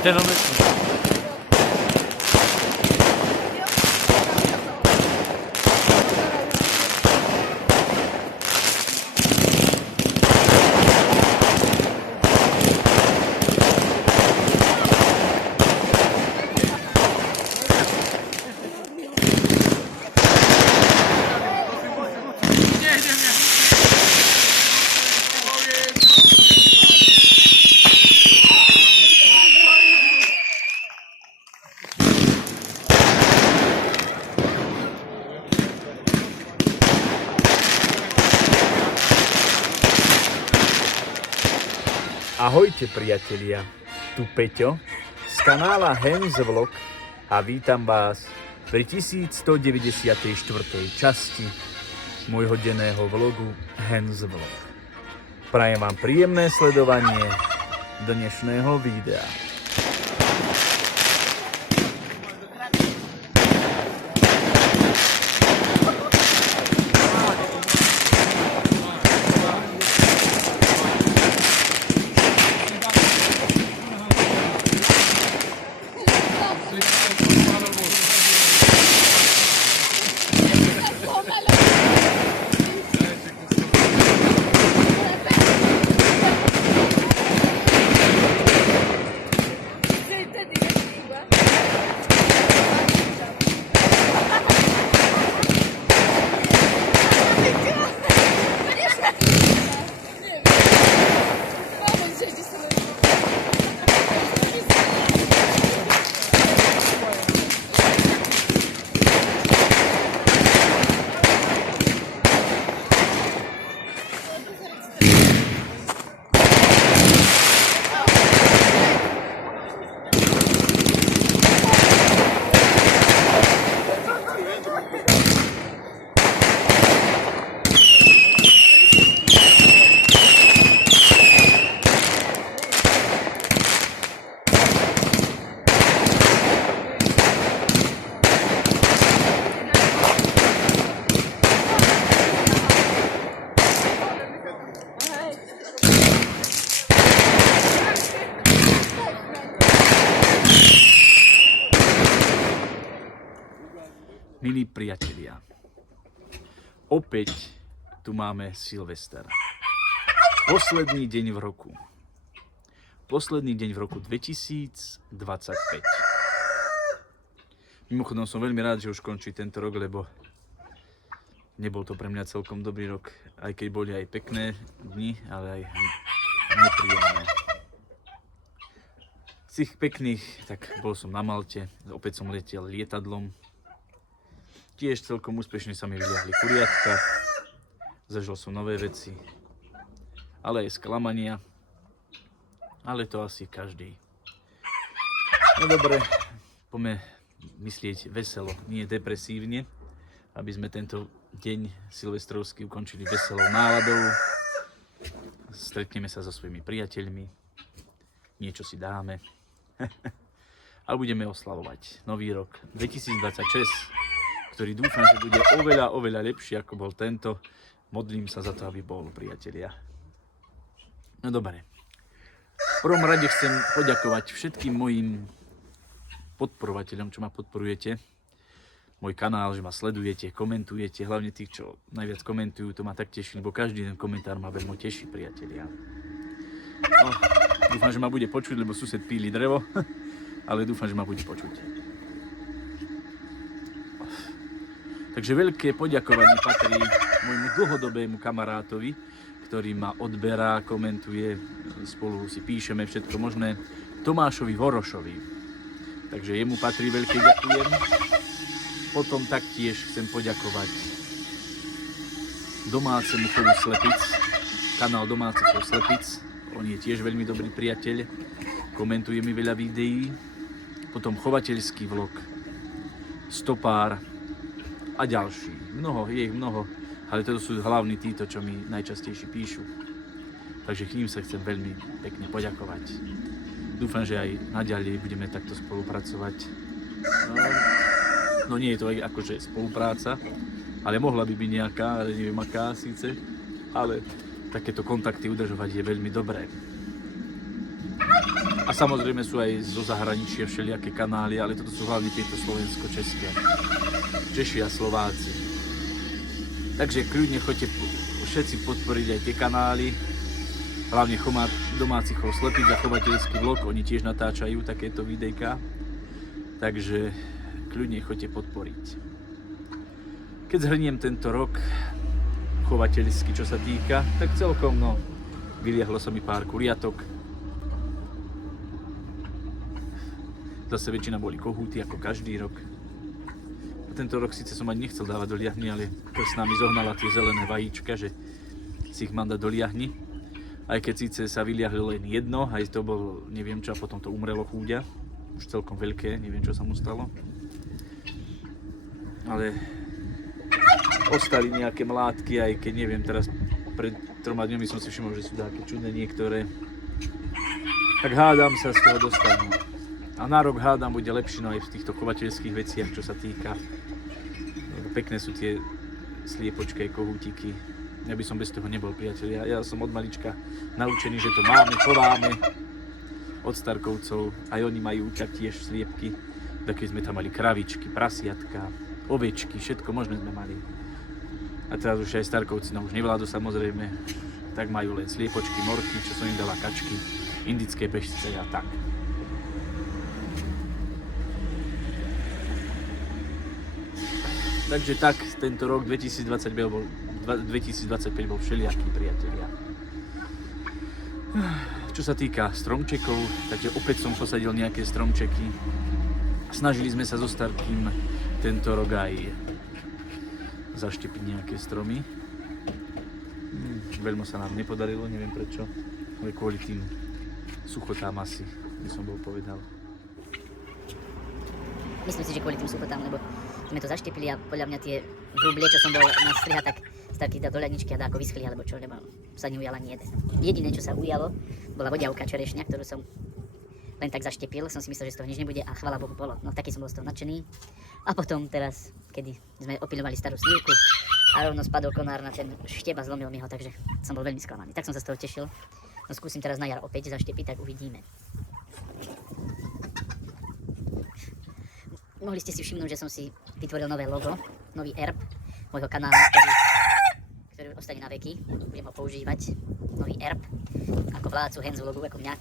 Ten moment. Ahojte priatelia, tu Peťo z kanála Hen's Vlog a vítam vás pri 1194. časti môjho denného vlogu Hen's Vlog. Prajem vám príjemné sledovanie dnešného videa. Milí priatelia, opäť tu máme Silvester. Posledný deň v roku. Posledný deň v roku 2025. Mimochodom som veľmi rád, že už končí tento rok, lebo nebol to pre mňa celkom dobrý rok, aj keď boli aj pekné dni, ale aj nepríjemné. Z tých pekných, tak bol som na Malte, opäť som letel lietadlom. Tiež celkom úspešne sa mi vyliahli kuriatka, zažil som nové veci, ale aj sklamania, ale to asi každý. No dobre, poďme myslieť veselo, nie depresívne, aby sme tento deň silvestrovský ukončili veselou náladou. Stretneme sa so svojimi priateľmi, niečo si dáme a budeme oslavovať nový rok 2026. Ktorý dúfam, že bude oveľa lepší, ako bol tento. Modlím sa za to, aby bol, priatelia. No dobre. V prvom rade chcem poďakovať všetkým mojim podporovateľom, čo ma podporujete. Môj kanál, že ma sledujete, komentujete, hlavne tých, čo najviac komentujú, to ma tak teší, lebo každý ten komentár ma veľmi teší, priatelia. No, dúfam, že ma bude počuť, lebo sused píli drevo, ale dúfam, že ma bude počuť. Takže veľké poďakovanie patrí môjmu dlhodobému kamarátovi, ktorý ma odberá, komentuje, spolu si píšeme všetko možné, Tomášovi Vorošovi. Takže jemu patrí veľké ďakujem. Potom taktiež chcem poďakovať domácemu chovu slepic, kanál Domáci chov slepic. On je tiež veľmi dobrý priateľ, komentuje mi veľa videí. Potom chovateľský vlog, Stopár, a ďalší. Je ich mnoho, ale to sú hlavní títo, čo mi najčastejšie píšu. Takže k ním sa chcem veľmi pekne poďakovať. Dúfam, že aj naďalej budeme takto spolupracovať. No nie je to aj akože spolupráca, ale mohla by byť nejaká, ale neviem aká síce. Ale takéto kontakty udržovať je veľmi dobré. A A samozrejme sú aj zo zahraničia všelijaké kanály, ale toto sú hlavne tieto slovensko-české. Češi a Slováci. Takže kľudne choďte všetci podporiť aj tie kanály. Hlavne domáci chov Slepík a chovateľský vlog, oni tiež natáčajú takéto videjka. Takže kľudne choďte podporiť. Keď zhrniem tento rok chovateľský, čo sa týka, tak celkom vyliahlo sa mi pár kuriatok. Zase väčšina boli kohúty, ako každý rok. A tento rok síce som ani nechcel dávať do liahny, ale krsná mi zohnala tie zelené vajíčka, že si ich mám dať do liahny. Aj keď síce sa vyliahlo len jedno, aj to bol, neviem čo, a potom to umrelo chúďa. Už celkom veľké, neviem čo sa mu stalo. Ale ostali nejaké mládky, aj keď neviem, teraz pred 3 dňami som si všimol, že sú také čudné niektoré. Tak hádam sa z toho dostanú. A na rok hádam bude lepšie aj v týchto chovateľských veciach, čo sa týka. Pekné sú tie sliepočky aj kohútiky. Ja by som bez toho nebol, priateľ. Ja som od malička naučený, že to máme, chováme od Starkovcov. Aj oni majú taktiež sliepky. Tak sme tam mali kravičky, prasiatka, ovečky, všetko možné sme mali. A teraz už aj Starkovci, už nevládu samozrejme, tak majú len sliepočky, morky, čo som im dala, kačky, indické bežce a tak. Takže tak, tento rok 2025 bol všelijaký, priatelia. Čo sa týka stromčekov, takže opäť som posadil nejaké stromčeky. Snažili sme sa so Starkým tento rok aj zaštepiť nejaké stromy. Veľmi sa nám nepodarilo, neviem prečo, ale kvôli tým suchotám asi, by som bol povedal. Myslím si, že kvôli tým suchotám, lebo sme to zaštepili a podľa mňa tie vrublie, čo som bol na striha, tak Starky dal do ľadničky a dá ako vyschli, alebo čo, lebo sa neujala ani jeden. Jediné, čo sa ujalo, bola vodiavka čerešňa, ktorú som len tak zaštepil, som si myslel, že z toho nič nebude a chvála Bohu bolo. No taký som bol z toho nadšený. A potom teraz, kedy sme opilovali starú slivku a rovno spadol konár na ten šteb a zlomil mi ho, takže som bol veľmi sklamaný. Tak som sa z toho tešil. No skúsim teraz na jar opäť zaštepiť, tak uvidíme. Mohli ste si všimnúť, že som si vytvoril nové logo, nový erb môjho kanálu, ktorý ostane na veky. Budem ho používať. Nový erb, ako vládcu Henzu logu, ako mňa,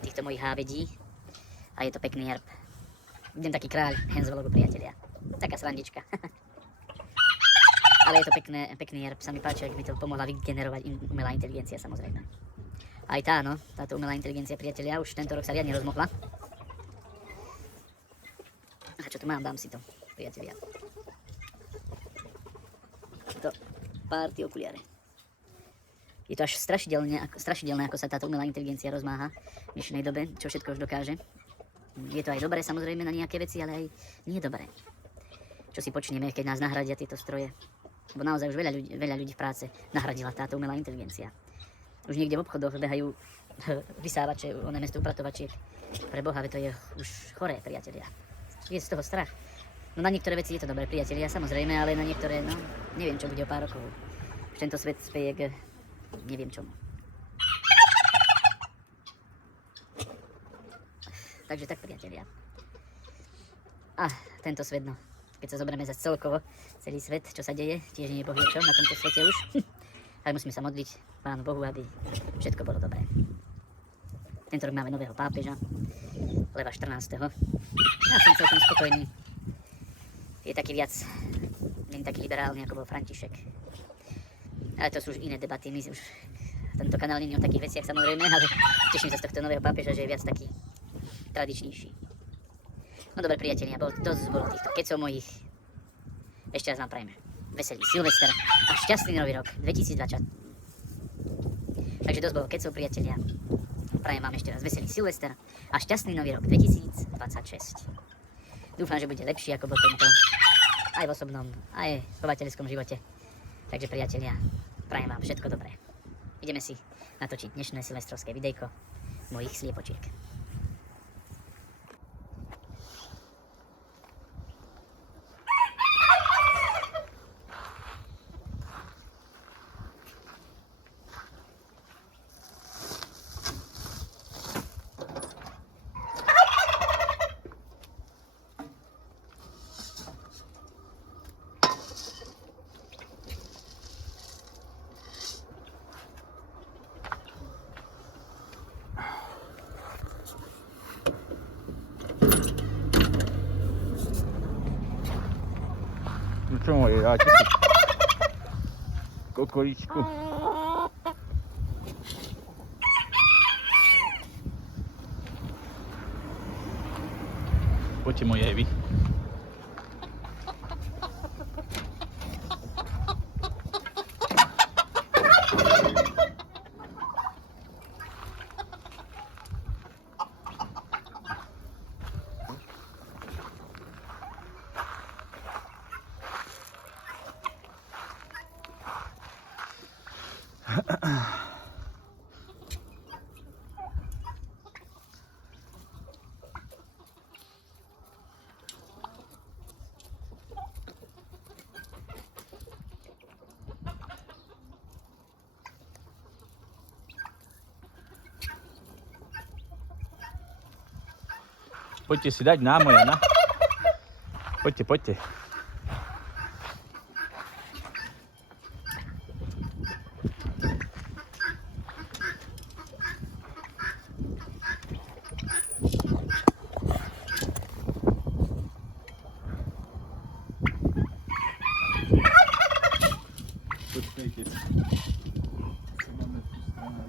týchto mojich hávedí. A je to pekný erb. Budem taký kráľ Henzu logu, priatelia. Taká srandička. Ale je to pekný erb. Sa mi páči, ak mi to pomohla vygenerovať umelá inteligencia, samozrejme. Aj táto umelá inteligencia, priatelia, už tento rok sa riadne rozmohla. A čo tu mám, dám si to, priatelia. To party okuliare. Je to až strašidelné, ako sa táto umelá inteligencia rozmáha v dnešnej dobe, čo všetko už dokáže. Je to aj dobré, samozrejme, na nejaké veci, ale aj nie dobré. Čo si počneme, keď nás nahradia tieto stroje. Lebo naozaj už veľa ľudí v práce nahradila táto umelá inteligencia. Už niekde v obchodoch behajú vysávače, namiesto upratovačiek. Pre Boha, to je už choré, priatelia. Je z toho strach. No na niektoré veci je to dobré, priatelia, samozrejme, ale na niektoré, neviem, čo bude o pár rokov. Už tento svet speje k neviem čomu. Takže tak, priatelia. A tento svet, keď sa zoberieme za celkovo, celý svet, čo sa deje, tiež nie je Boh vie čo na tomto svete už. Ale musíme sa modliť Pánu Bohu, aby všetko bolo dobré. Tento rok máme nového pápeža, Leva 14. Ja som celkom spokojný. Je taký viac, nie taký liberálny, ako bol František. Ale to sú už iné debaty, my už tento kanál nie je o takých veciach, samozrejme, ale teším sa z tohto nového pápeža, že je viac taký tradičnejší. No dobre, priatelia, dosť bolo týchto kecov mojich. Ešte raz vám prajeme veselý Silvester a šťastný nový rok 2020. Takže dosť bolo kecov, priatelia. Prajem vám ešte raz veselý Silvester a šťastný nový rok 2026. Dúfam, že bude lepší ako bol tento, aj v osobnom, aj v chovateľskom živote. Takže priatelia, prajem vám všetko dobré. Ideme si natočiť dnešné silvestrovské videjko mojich sliepočiek. Čo moje, dáte si kokoličku. Poďte moje aj vy. Poďte si dať na moja, na. Poďte, poďte. Počkajte. Máme tu stranu.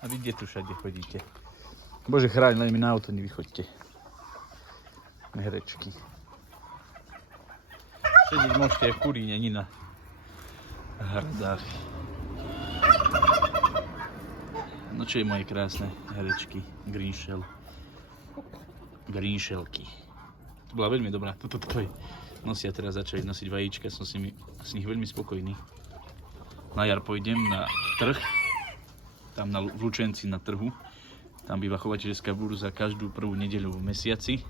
A vy kde tu všade chodíte? Bože chráň, len mi na auto nevychoďte. Herečky. Sedieť môžete v Kuríne, nie na hradách. No čo je moje krásne herečky? Greenshell. Greenshellky. To bola veľmi dobrá. Toto nosia teraz začali nosiť vajíčka, som s nich veľmi spokojný. Na jar pôjdem na trh. Tam v Lučenci na trhu. Tam býva chovateľská burza každú prvú nedeľu v mesiaci.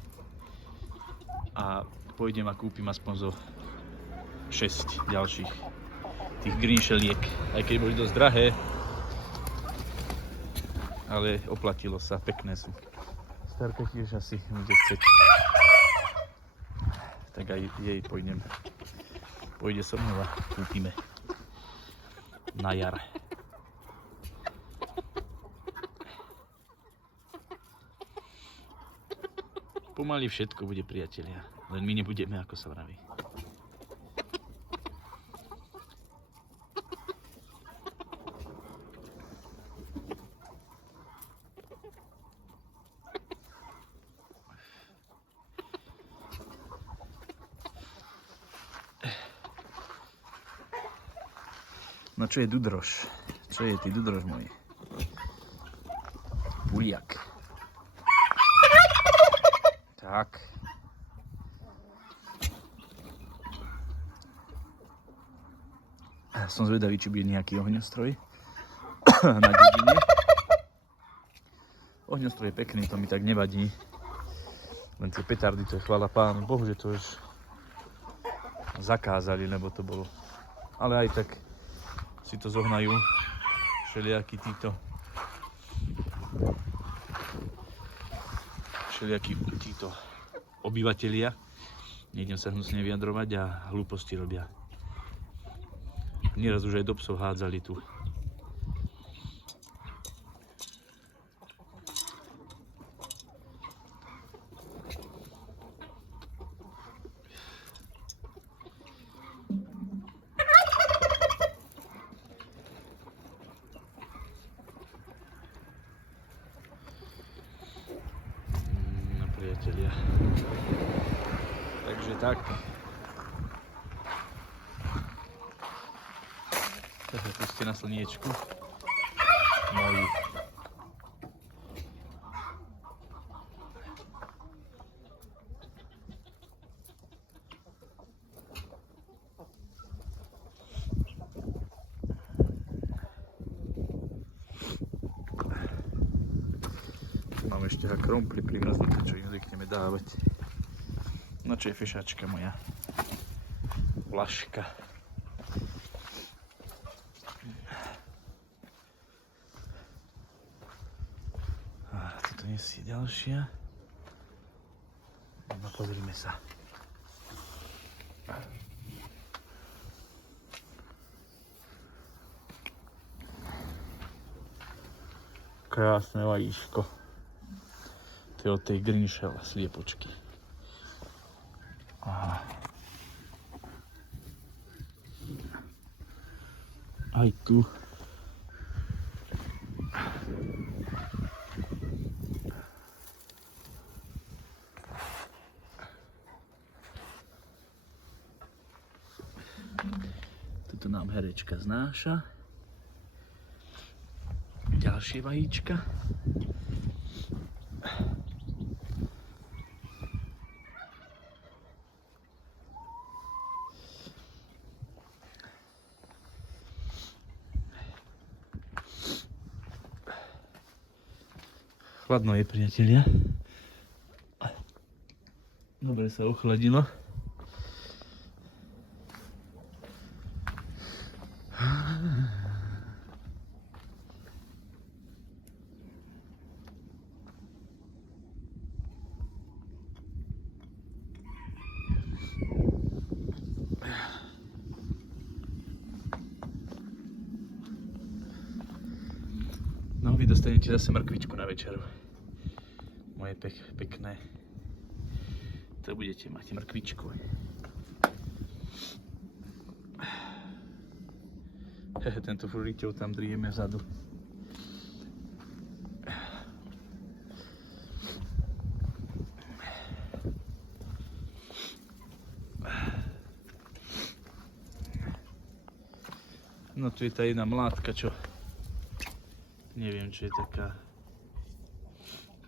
A pôjdem a kúpim aspoň zo 6 ďalších tých greensheliek. Aj keď boli dosť drahé, ale oplatilo sa, pekné sú. Starka tiež asi bude chceť. Tak aj jej pôjde so mnou a kúpime na jar. Pomaly všetko bude, priatelia, len my nebudeme, ako sa vraví. No čo je dudrož? Čo je ty dudrož môj? Puliak. Tak. Som zvedavý, či bude nejaký ohňostroj na dedine. Ohňostroj je pekný, to mi tak nevadí. Len tie petardy, to je chvála Pánu Bohu, že to už zakázali, lebo to bolo. Ale aj tak si to zohnajú všelijakí títo všelijakí títo obyvatelia. Nejdem sa hnusne vyjadrovať a hlúposti robia. Nieraz už aj do psov hádzali tu. Priatelia. Takže tak. Tu ste na slniečku. Moji. Mám ešte kromply primrznuté, čo im zvykneme dávať. No čo je fešačka moja? Flaška. A toto nesie ďalšia. No pozrime sa. Krásne vajíčko. To je od tej Green Shell sliepočky. Aha. Aj tu. Tuto nám herečka znáša. Ďalšie vajíčka. Chladno je, priatelia. Dobre sa ochladilo. No, vy dostanete zase mrkvičku na večeru. Moje pekné. To budete mať mrkvičku. Tento furiteľ tam drieme vzadu. No tu je tá jedna mlátka, čo neviem, či je taká.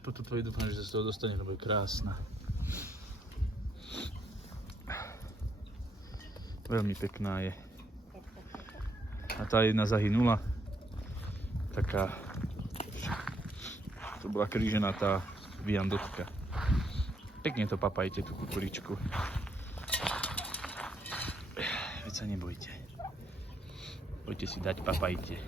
Toto dúfam, že sa z toho dostane, lebo je krásna. Veľmi pekná je. A tá jedna zahynula. Taká. To bola krížená tá viandotka. Pekne to papajte, tú kukuričku. Veď sa nebojte. Poďte si dať, papajte.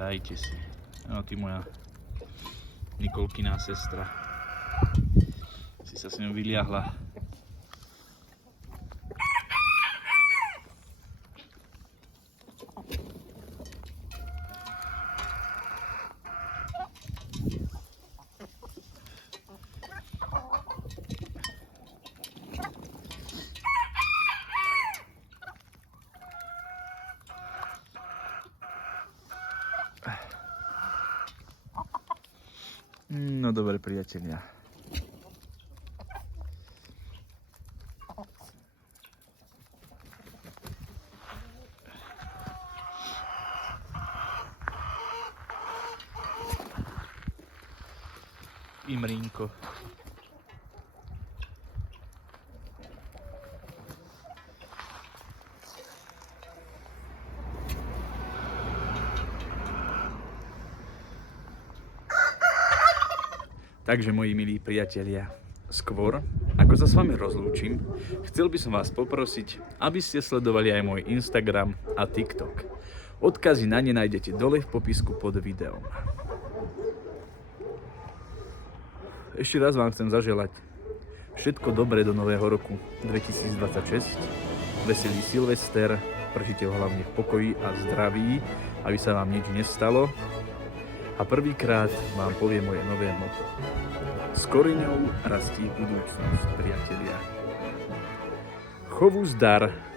Dajte si. No, ty moja Nikolkiná sestra. Si sa s ňou vyliahla. No dobre, priatelia. Imrínko. Takže, moji milí priatelia, skôr ako sa s vami rozlúčim, chcel by som vás poprosiť, aby ste sledovali aj môj Instagram a TikTok. Odkazy na ne nájdete dole v popisku pod videom. Ešte raz vám chcem zaželať všetko dobré do nového roku 2026. Veselý Silvester, prežite ho hlavne v pokoji a zdraví, aby sa vám nič nestalo. A prvýkrát vám poviem moje nové motto. S koreňou rastí budúcnosť, priatelia. Chovu zdar.